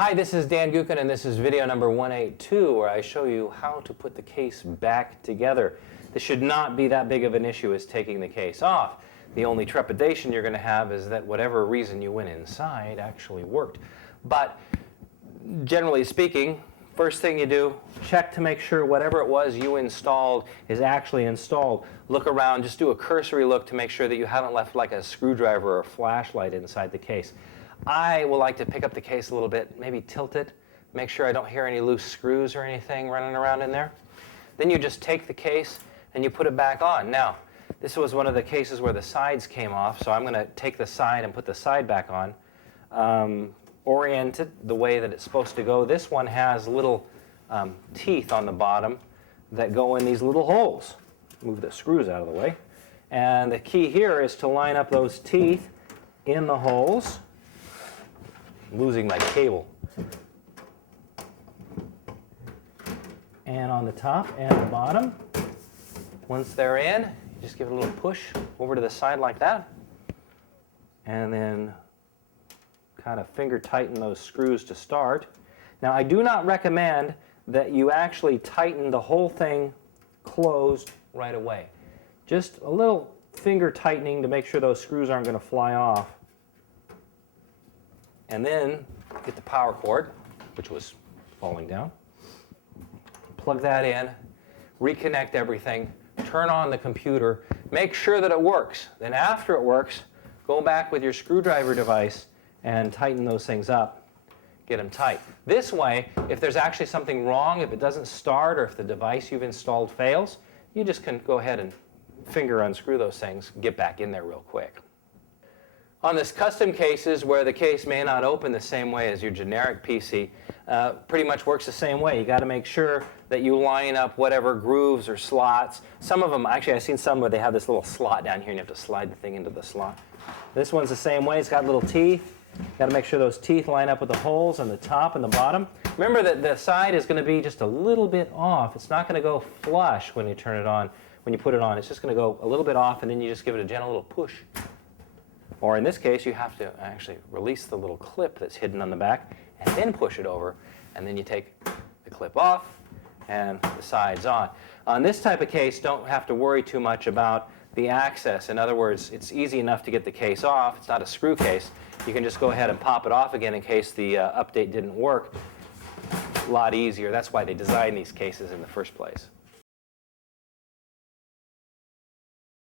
Hi, this is Dan Gookin, and this is video number 182, where I show you how to put the case back together. This should not be that big of an issue as taking the case off. The only trepidation you're going to have is that whatever reason you went inside actually worked. But generally speaking, first thing you do, check to make sure whatever it was you installed is actually installed. Look around, just do a cursory look to make sure that you haven't left like a screwdriver or a flashlight inside the case. I will like to pick up the case a little bit, maybe tilt it, make sure I don't hear any loose screws or anything running around in there. Then you just take the case and you put it back on. Now, this was one of the cases where the sides came off, so I'm going to take the side and put the side back on. Orient it the way that it's supposed to go. This one has little teeth on the bottom that go in these little holes. Move the screws out of the way. And the key here is to line up those teeth in the holes. I'm losing my cable. And on the top and the bottom. Once they're in, you just give it a little push over to the side like that. And then kind of finger tighten those screws to start. Now, I do not recommend that you actually tighten the whole thing closed right away. Just a little finger tightening to make sure those screws aren't going to fly off. And then get the power cord, which was falling down. Plug that in, reconnect everything, turn on the computer, make sure that it works. Then after it works, go back with your screwdriver device and tighten those things up, get them tight. This way, if there's actually something wrong, if it doesn't start or if the device you've installed fails, you just can go ahead and finger unscrew those things, get back in there real quick. On this custom cases where the case may not open the same way as your generic PC, pretty much works the same way. You got to make sure that you line up whatever grooves or slots. Some of them, actually I've seen some where they have this little slot down here and you have to slide the thing into the slot. This one's the same way. It's got little teeth. Got to make sure those teeth line up with the holes on the top and the bottom. Remember that the side is going to be just a little bit off. It's not going to go flush when you turn it on, when you put it on. It's just going to go a little bit off, and then you just give it a gentle little push. Or in this case, you have to actually release the little clip that's hidden on the back and then push it over, and then you take the clip off and the side's on. On this type of case, don't have to worry too much about the access. In other words, it's easy enough to get the case off. It's not a screw case. You can just go ahead and pop it off again in case the update didn't work. A lot easier. That's why they designed these cases in the first place.